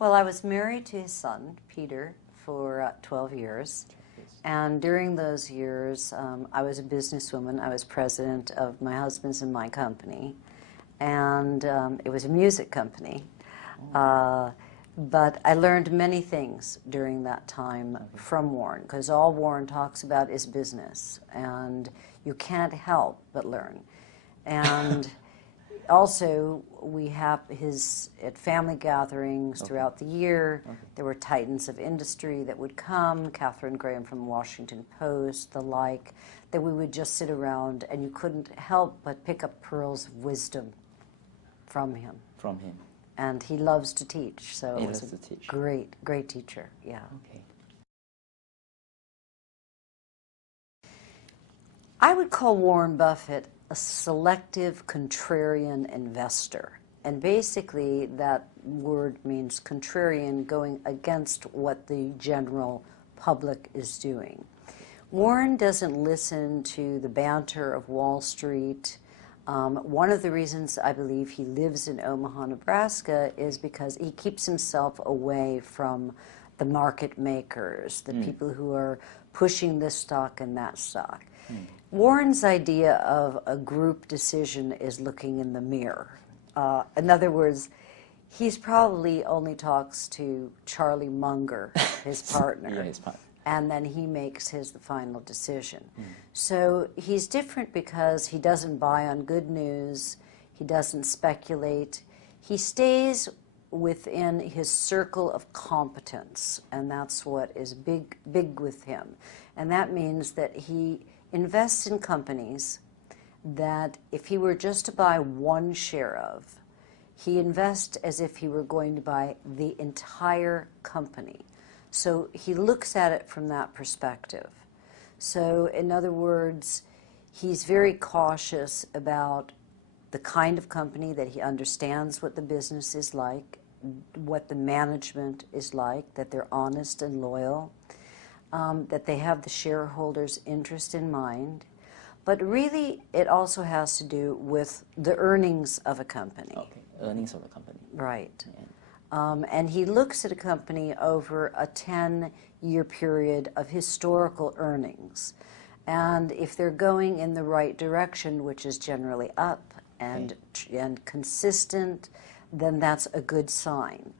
Well, I was married to his son, Peter, for 12 years. And during those years, I was a businesswoman. I was president of my husband's and my company. And it was a music company. But I learned many things during that time from Warren, because all Warren talks about is business. And you can't help but learn. And also, we have at family gatherings throughout the year. There were titans of industry that would come, Katharine Graham from Washington Post, the like, that we would just sit around and you couldn't help but pick up pearls of wisdom from him. From him. And he loves to teach, so he it was loves a to teach. great teacher, yeah. Okay. I would call Warren Buffett a selective contrarian investor. And basically that word means contrarian, going against what the general public is doing. Warren doesn't listen to the banter of Wall Street. One of the reasons I believe he lives in Omaha, Nebraska is because he keeps himself away from the market makers, the people who are pushing this stock and that stock. Warren's idea of a group decision is looking in the mirror. In other words, he's probably only talks to Charlie Munger, his partner, Yeah, his partner. And then he makes the final decision. So he's different because he doesn't buy on good news, he doesn't speculate, he stays within his circle of competence, and that's what is big with him. And that means that he invests in companies that if he were just to buy one share of, he invests as if he were going to buy the entire company. So he looks at it from that perspective. So in other words, he's very cautious about the kind of company that he understands what the business is like, what the management is like, that they're honest and loyal, that they have the shareholders' interest in mind. But really, it also has to do with the earnings of a company. Okay, earnings of the company. Right. And he looks at a company over a 10-year period of historical earnings. And if they're going in the right direction, which is generally up and consistent, then that's a good sign.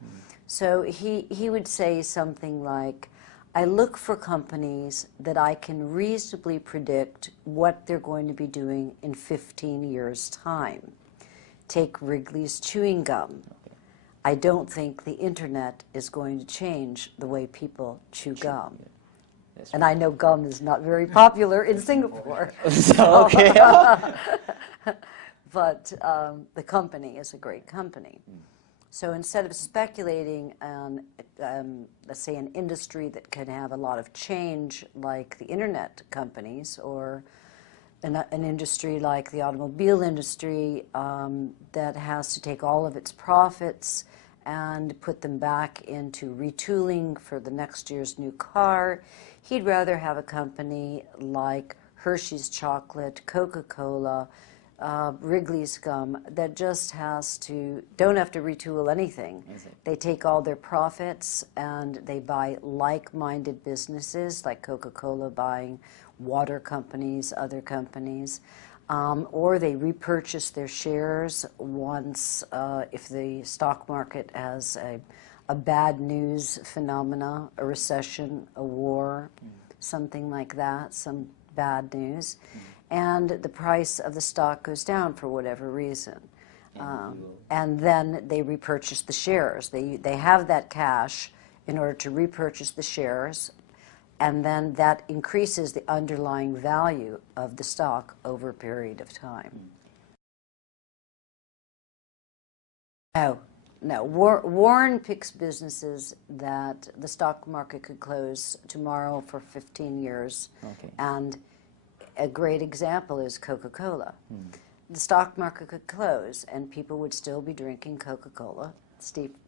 So he would say something like, I look for companies that I can reasonably predict what they're going to be doing in 15 years' time. Take Wrigley's chewing gum. I don't think the internet is going to change the way people chew gum. Yeah. And I know gum is not very popular in Singapore. Okay. But the company is a great company. So instead of speculating on, let's say, an industry that can have a lot of change, like the internet companies, or an industry like the automobile industry that has to take all of its profits and put them back into retooling for the next year's new car, he'd rather have a company like Hershey's Chocolate, Coca-Cola, Wrigley's Gum that just don't have to retool anything. They take all their profits and they buy like-minded businesses, like Coca-Cola buying water companies, other companies, or they repurchase their shares once, if the stock market has a bad news phenomena, a recession, a war, something like that, some bad news. And the price of the stock goes down for whatever reason. And then they repurchase the shares. They have that cash in order to repurchase the shares, and then that increases the underlying value of the stock over a period of time. No. Warren picks businesses that the stock market could close tomorrow for 15 years. Okay. And a great example is Coca-Cola. The stock market could close and people would still be drinking Coca-Cola.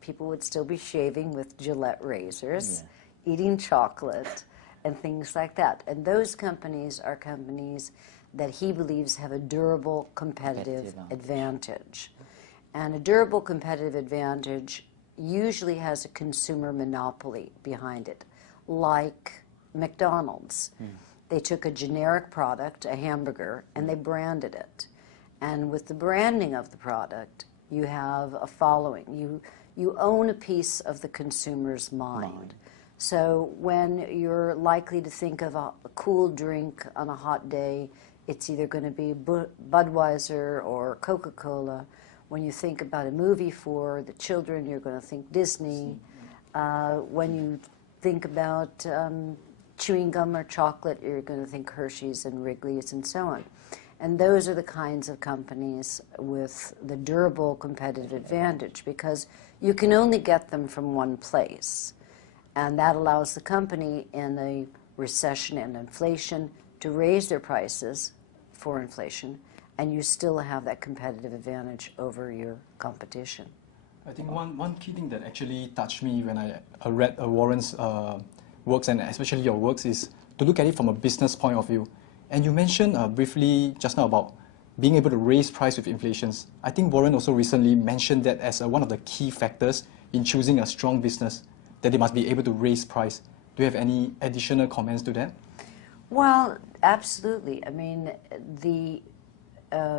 People would still be shaving with Gillette razors, eating chocolate, and things like that. And those companies are companies that he believes have a durable competitive advantage. And a durable competitive advantage usually has a consumer monopoly behind it, like McDonald's. They took a generic product, a hamburger, and they branded it. And with the branding of the product, you have a following. You own a piece of the consumer's mind. So when you're likely to think of a cool drink on a hot day, it's either going to be Budweiser or Coca-Cola. When you think about a movie for the children, you're going to think Disney. When you think about chewing gum or chocolate, you're going to think Hershey's and Wrigley's and so on. And those are the kinds of companies with the durable competitive advantage, because you can only get them from one place. And that allows the company in a recession and inflation to raise their prices for inflation, and you still have that competitive advantage over your competition. I think one key thing that actually touched me when I read Warren's works, and especially your works, is to look at it from a business point of view. And you mentioned briefly just now about being able to raise price with inflations. I think Warren also recently mentioned that as one of the key factors in choosing a strong business, that they must be able to raise price. Do you have any additional comments to that? Well, absolutely. I mean, the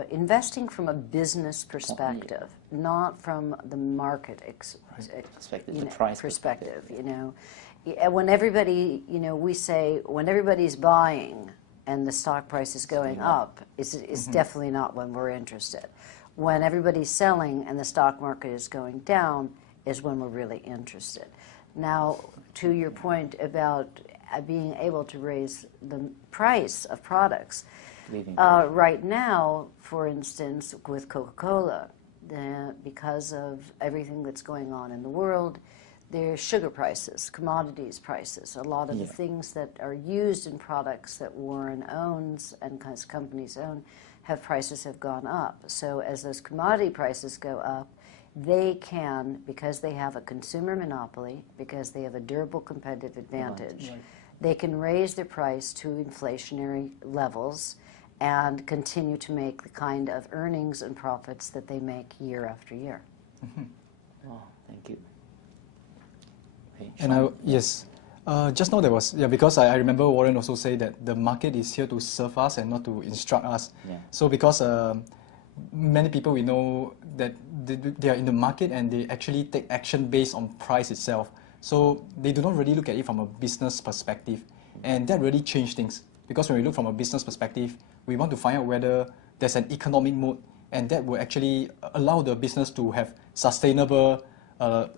investing from a business perspective, not from the market Perspective, the price perspective. You know, when everybody, we say when everybody's buying and the stock price is going up, it's definitely not when we're interested. When everybody's selling and the stock market is going down is when we're really interested. Now, to your point about being able to raise the price of products, right now, for instance, with Coca-Cola, because of everything that's going on in the world, there's sugar prices, commodities prices, a lot of the things that are used in products that Warren owns and companies own, prices have gone up. So as those commodity prices go up, they can, because they have a consumer monopoly, because they have a durable competitive advantage, they can raise their price to inflationary levels and continue to make the kind of earnings and profits that they make year after year. Oh, thank you. Okay, And yes, just now there was, because I remember Warren also say that the market is here to serve us and not to instruct us. So because many people we know that they are in the market and they actually take action based on price itself. So they do not really look at it from a business perspective. And that really changed things. Because when we look from a business perspective, we want to find out whether there's an economic mode, and that will actually allow the business to have sustainable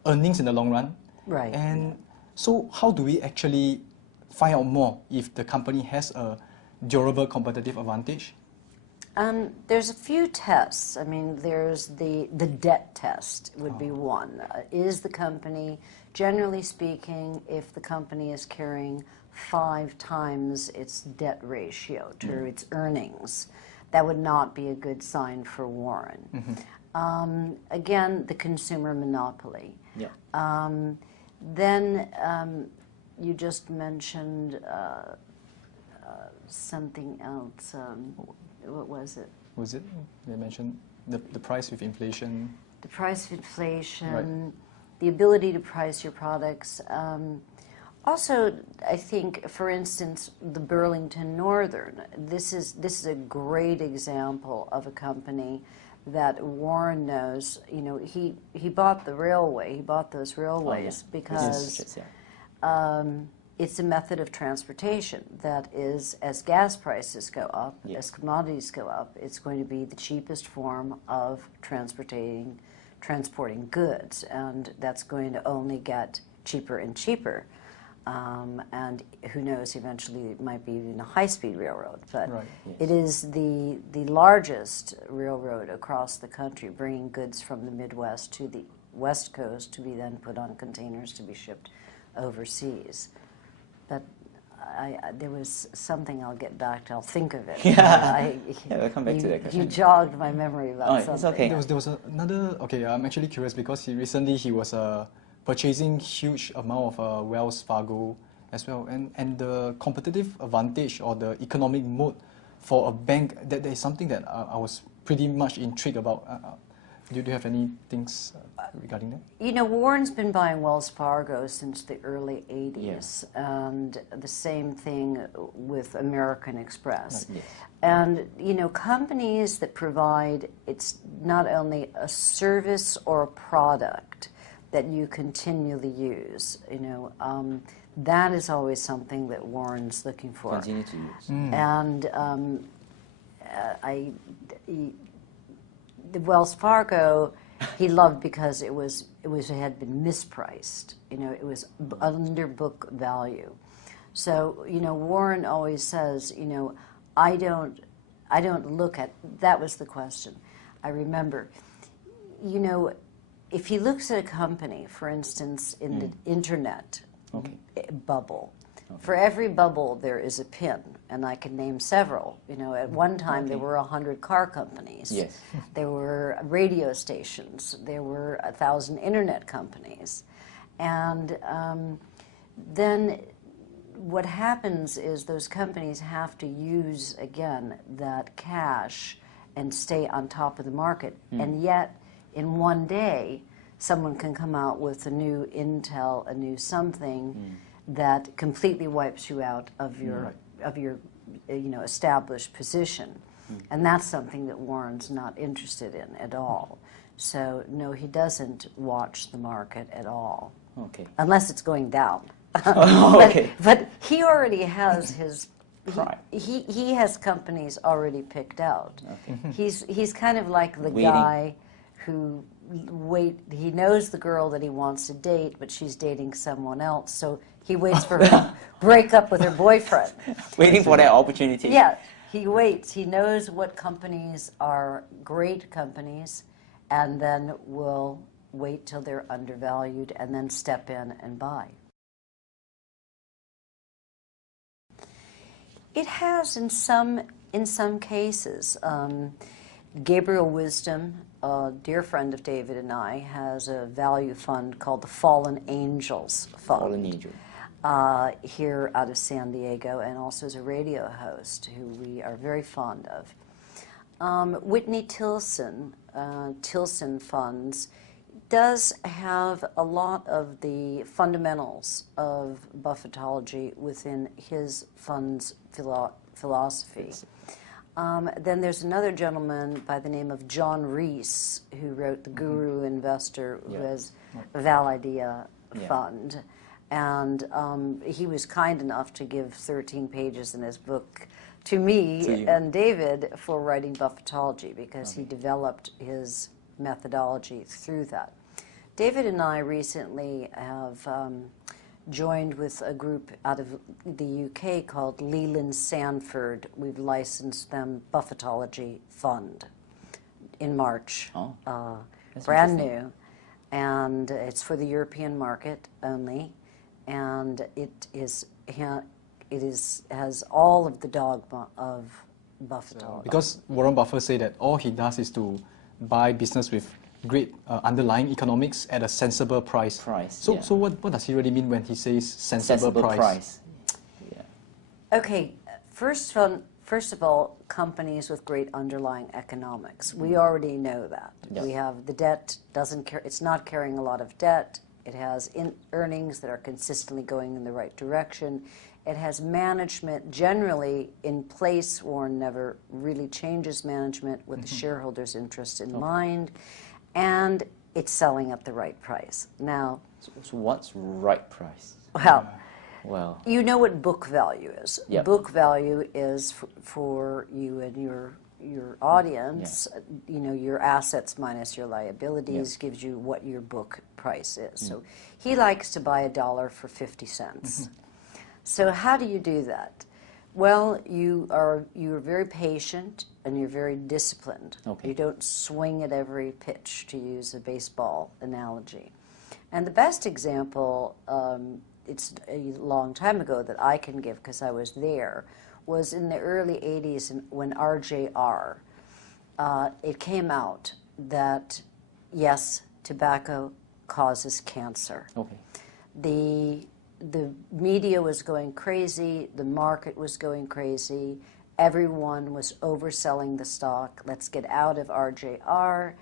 earnings in the long run. Right. And so how do we actually find out more if the company has a durable competitive advantage? There's a few tests. I mean, there's the debt test would be one. Is the company, generally speaking, if the company is carrying 5 times its debt ratio to its earnings, that would not be a good sign for Warren. Again, the consumer monopoly. Then you just mentioned something else. What was it? Was it? They mentioned the price with inflation. The price of inflation, the ability to price your products. Also, I think, for instance, the Burlington Northern. This is a great example of a company that Warren knows. You know, he bought the railway. He bought those railways because it's a method of transportation that is, as gas prices go up, as commodities go up, it's going to be the cheapest form of transporting goods, and that's going to only get cheaper and cheaper. And who knows, eventually it might be even a high-speed railroad. But it is the largest railroad across the country, bringing goods from the Midwest to the West Coast to be then put on containers to be shipped overseas. But there was something I'll get back to. I'll think of it. We'll come back to that question. You jogged my memory about something. It's okay. There was another. Okay, I'm actually curious because recently he was purchasing huge amount of Wells Fargo as well, and the competitive advantage or the economic mode for a bank, that is something that I was pretty much intrigued about. Do you have any things regarding that? You know, Warren's been buying Wells Fargo since the early 80s, and the same thing with American Express. Yes. And, you know, companies that provide, it's not only a service or a product that you continually use, you know, that is always something that Warren's looking for. Continue to use. And the Wells Fargo, he loved because it had been mispriced. You know, it was under book value. So, you know, Warren always says, you know, I don't look at, that was the question. I remember, you know, if he looks at a company, for instance, in the internet bubble, for every bubble there is a pin, and I can name several. You know, at one time there were 100 car companies. Yes. There were radio stations. There were 1,000 internet companies. And then what happens is those companies have to use, again, that cash and stay on top of the market. And yet, in one day, someone can come out with a new Intel, a new something that completely wipes you out of your you know, established position. And that's something that Warren's not interested in at all. So no, he doesn't watch the market at all. Okay. Unless it's going down. Okay. But he already has his Right. he has companies already picked out. Okay. He's kind of like the Waiting. guy who he knows the girl that he wants to date, but she's dating someone else, so he waits for her to break up with her boyfriend. Waiting for that opportunity. Yeah, he waits. He knows what companies are great companies, and then will wait till they're undervalued and then step in and buy. It has in some cases. Gabriel Wisdom, a dear friend of David and I, has a value fund called the Fallen Angels Fund. Fallen Angel. Here out of San Diego, and also as a radio host who we are very fond of. Whitney Tilson, Tilson Funds, does have a lot of the fundamentals of Buffettology within his fund's philosophy. Then there's another gentleman by the name of John Reese who wrote The Guru Investor, who has a Val Idea Fund. And he was kind enough to give 13 pages in his book to me and David for writing Buffettology, because he developed his methodology through that. David and I recently have joined with a group out of the UK called Leland Sanford. We've licensed them Buffettology Fund in March. Brand new. And it's for the European market only. And it has all of the dogma of Buffettology. Because Warren Buffett said that all he does is to buy business with great underlying economics at a sensible price. So what does he really mean when he says sensible price? Yeah. Okay, first of all, companies with great underlying economics. We already know that. We have the debt, it's not carrying a lot of debt. It has earnings that are consistently going in the right direction. It has management generally in place. Warren never really changes management with the shareholders' interest in mind. And it's selling at the right price. Now, so what's right price? Well, you know what book value is. Book value is for you and your audience, you know, your assets minus your liabilities gives you what your book price is. So he likes to buy $1 for 50 cents. So how do you do that? Well, you're very patient and you're very disciplined. You don't swing at every pitch, to use a baseball analogy. And the best example, it's a long time ago that I can give because I was there, was in the early 80s when RJR, it came out that, yes, tobacco causes cancer. The media was going crazy, the market was going crazy, everyone was overselling the stock. Let's get out of RJR.